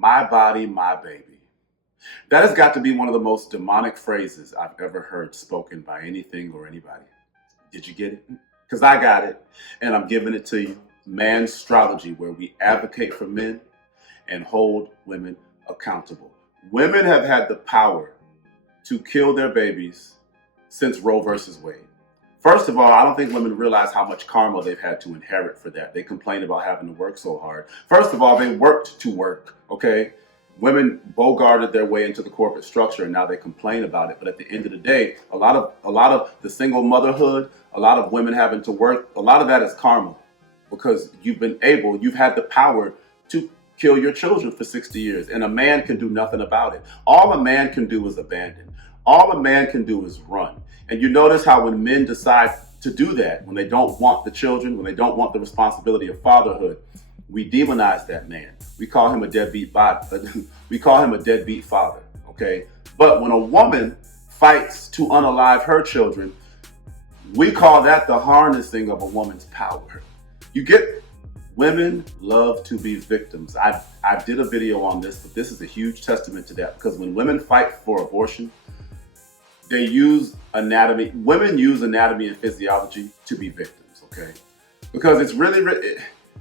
My body, my baby. That has got to be one of the most demonic phrases I've ever heard spoken by anything or anybody. Did you get it? Because I got it, and I'm giving it to you. Manstrology, where we advocate for men and hold women accountable. Women have had the power to kill their babies since Roe versus Wade. First of all, I don't think women realize how much karma they've had to inherit for that. They complain about having to work so hard. First of all, they worked to work, okay? Women bogarted their way into the corporate structure and now they complain about it. But at the end of the day, a lot of the single motherhood, a lot of women having to work, a lot of that is karma because you've had the power to kill your children for 60 years and a man can do nothing about it. All a man can do is abandon. All a man can do is run. And you notice how when men decide to do that, when they don't want the children, when they don't want the responsibility of fatherhood, we demonize that man. We call him a deadbeat we call him a deadbeat father, okay? But when a woman fights to unalive her children, we call that the harnessing of a woman's power. You get women love to be victims. I did a video on this, but this is a huge testament to that because when women fight for abortion, they use anatomy. Women use anatomy and physiology to be victims, okay? Because it's really,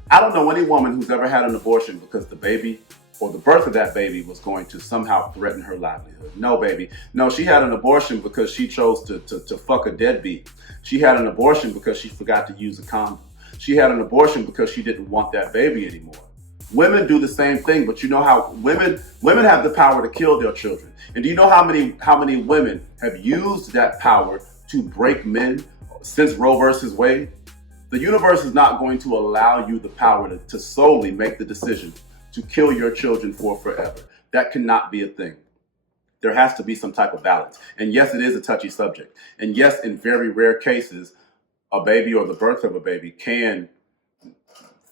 I don't know any woman who's ever had an abortion because the baby or the birth of that baby was going to somehow threaten her livelihood. No, baby. No, she had an abortion because she chose to fuck a deadbeat. She had an abortion because she forgot to use a condom. She had an abortion because she didn't want that baby anymore. Women do the same thing, but you know how women have the power to kill their children. And do you know how many women have used that power to break men since Roe versus Wade? The universe is not going to allow you the power to solely make the decision to kill your children for forever. That cannot be a thing. There has to be some type of balance. And yes, it is a touchy subject. And yes, in very rare cases, a baby or the birth of a baby can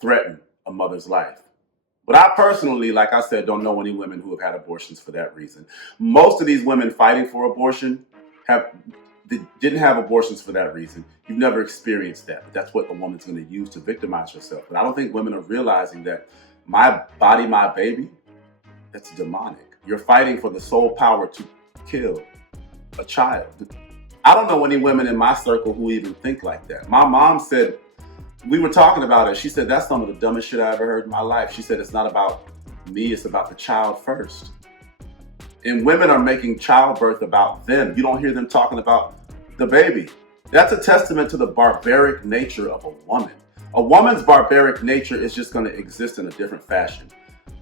threaten a mother's life. But I personally, like I said, don't know any women who have had abortions for that reason. Most of these women fighting for abortion didn't have abortions for that reason. You've never experienced that, but that's what a woman's going to use to victimize herself. But I don't think women are realizing that my body, my baby, that's demonic. You're fighting for the sole power to kill a child. I don't know any women in my circle who even think like that. My mom said, we were talking about it. She said, that's some of the dumbest shit I ever heard in my life. She said, it's not about me, it's about the child first. And women are making childbirth about them. You don't hear them talking about the baby. That's a testament to the barbaric nature of a woman. A woman's barbaric nature is just going to exist in a different fashion.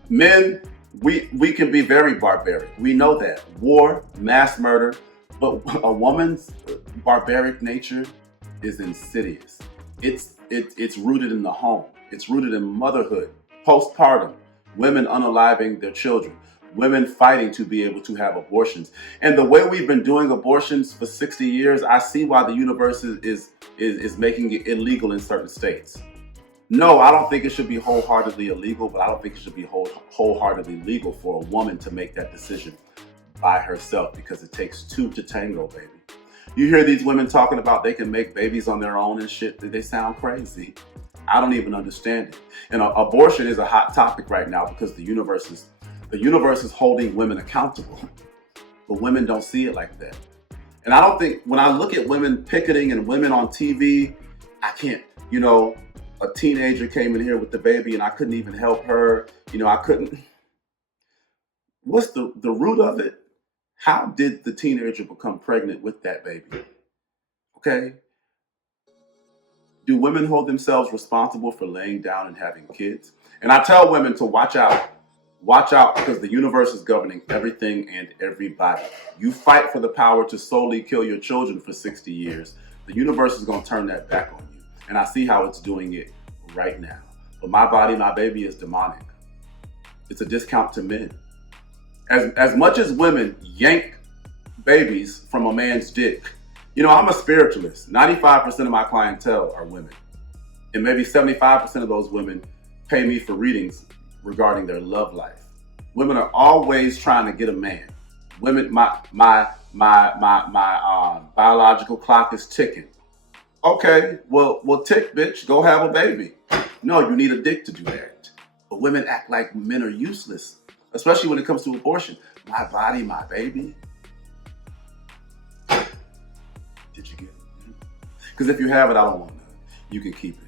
Men, we can be very barbaric. We know that. War, mass murder. But a woman's barbaric nature is insidious. It's rooted in the home. It's rooted in motherhood, postpartum, women unaliving their children, women fighting to be able to have abortions. And the way we've been doing abortions for 60 years, I see why the universe is making it illegal in certain states. No, I don't think it should be wholeheartedly illegal, but I don't think it should be wholeheartedly legal for a woman to make that decision by herself because it takes two to tango, baby. You hear these women talking about they can make babies on their own and shit. They sound crazy. I don't even understand it. And abortion is a hot topic right now because the universe is holding women accountable. But women don't see it like that. And I don't think, when I look at women picketing and women on TV, I can't, a teenager came in here with the baby and I couldn't even help her. I couldn't. What's the root of it? How did the teenager become pregnant with that baby? Okay. Do women hold themselves responsible for laying down and having kids? And I tell women to watch out. Watch out because the universe is governing everything and everybody. You fight for the power to solely kill your children for 60 years. The universe is going to turn that back on you. And I see how it's doing it right now. But my body, my baby is demonic. It's a discount to men. As much as women yank babies from a man's dick, I'm a spiritualist. 95% of my clientele are women. And maybe 75% of those women pay me for readings regarding their love life. Women are always trying to get a man. Women, my biological clock is ticking. Okay, well, tick, bitch, go have a baby. No, you need a dick to do that. But women act like men are useless. especially when it comes to abortion. My body, my baby. Did you get it? Because if you have it, I don't want none. You can keep it.